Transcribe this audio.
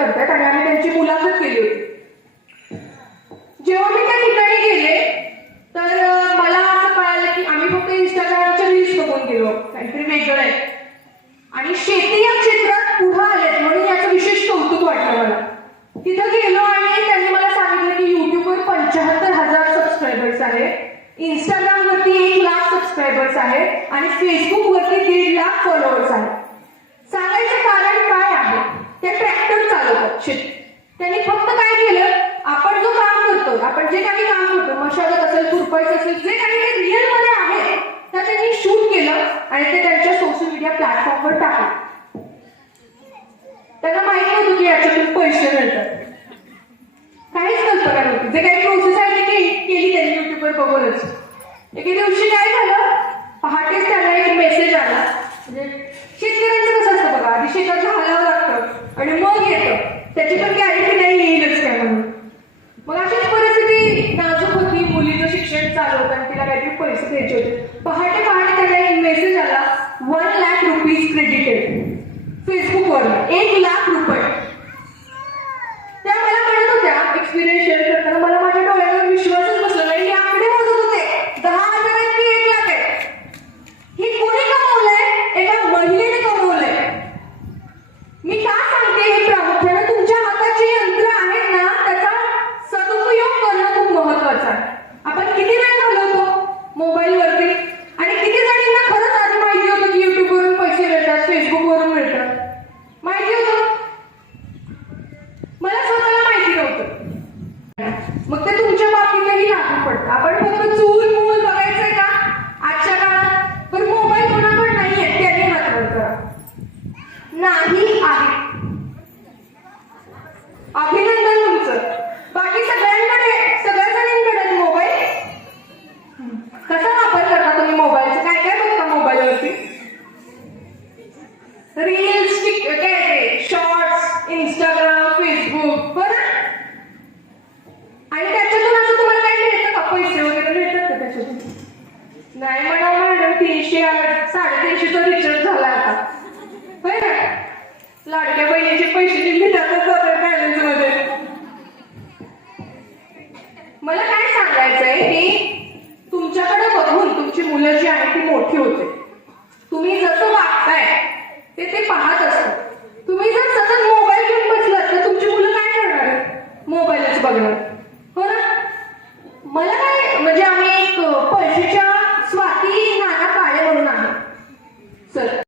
करतात आणि आम्ही त्यांची मुलाखत केली होती. जेव्हा मी त्या ठिकाणी गेले तर मला असं कळालं की आम्ही फक्त इंस्टाग्रामच्या रील्स बघून गेलो. काहीतरी वेगळं आहे. आणि शेती या क्षेत्रात पुढे आलेत म्हणून याचं विशेष कौतुक वाटलं मला. तिथं गेलो आणि त्यांनी मला सांगितलं की युट्यूबवर पंच्याहत्तर हजार सबस्क्रायबर्स आहेत. इंस्टाग्राम वरती एक लाख सबस्क्रायबर्स आहेत. आणि फेसबुक वरती दीड लाख फॉलोअर्स आहेत सांगायचं कारण काय आहे ते ट्रॅक्टर चालवतात त्यांनी फक्त काय केलं? आपण जो काम करतो आपण जे काही काम करतो मशागत असेल खुरपायचं असेल जे काही ते रिअलमध्ये आहे त्या त्यांनी शूट केलं आणि ते त्यांच्या सोशल मीडिया प्लॅटफॉर्मवर टाकलं. त्यांना माहीत होतं की याच्यातून पैसे मिळतात. काहीच कल्पना नव्हती. जे काही प्रोसेस आहे ते केली त्यांनी युट्यूबवर बघूनच. एके दिवशी काय झालं? पहाटेच त्यांना एक मेसेज आला. म्हणजे शेतकऱ्यांचं कसं असतं बघा? आधी शेतात घालावं लागतं आणि मग येतं. त्याची पण गॅरंटी नाही येईलच काय म्हणून. मग अशीच परिस्थिती नाजूक होती मुलीचं शिक्षण चालू होतं आणि तिला काहीतरी पैसे द्यायचे होते. पहाटे पहाटे त्याला एक मेसेज आला वन लाख रुपीज क्रेडिटेड फेसबुकवर एक लाख रुपये त्या मला म्हणत होत्या एक्सपिरियन्स शेअर करताना मला माझ्या डोळ्यावर विश्वासच बसला नाही मी आकडे मोजत होते दहा हजार आहेत की एक लाख आहे हे कोणी कमवलंय एका महिलेने कमवलंय मी का सांगते हे प्रामुख्याने तुमच्या हातात जे यंत्र आहेत ना त्याचा सदुपयोग करणं खूप महत्वाचं आहे आपण किती वेळ घालवतो मोबाईलवरती आणि किती जणींना खरंच आधी माहिती होतं की युट्यूबवरून पैसे मिळतात फेसबुकवरून मिळतात माहिती होतं मला स्वतःला माहिती नव्हतं मग ते तुमच्या बाबतीतही लागू पडतं आपण फक्त चूल मूल बघायचंय का आजच्या काळात पण मोबाईल कोणाकडे नाही आहे त्याने हात वर करा नाही आहे अभिनंदन तुमचं बाकी सगळ्यांकडे सगळ्या जणांकडे मोबाईल कसा वापर करता तुम्ही मोबाईलचा काय काय बघता मोबाईलवरती रील्स काय शॉर्ट्स इंस्टाग्राम फेसबुक बरं? आणि त्याच्यातून असं तुम्हाला काही मिळतं का? पैसे वगैरे मिळतात का त्याच्यातून? नाही म्हणा मॅडम तीनशे साडेतीनशेचा रिचार्ज झाला आता. होय ना? लाडक्या बहिणीचे पैसे ते मिळतातच जातात बॅलन्समध्ये. मला काय सांगायचंय की तुमच्याकडे बघून तुमची मुलं जी आहेत ती मोठी होते. ते ते पाहत असतात. तुम्ही जर सतत मोबाईल घेऊन बसलात तर तुमची मुलं काय करणार? मोबाईलच बघणार. हो ना? मला काय म्हणजे आम्ही एक पळशीच्या स्वाती नाना काळे म्हणून आहे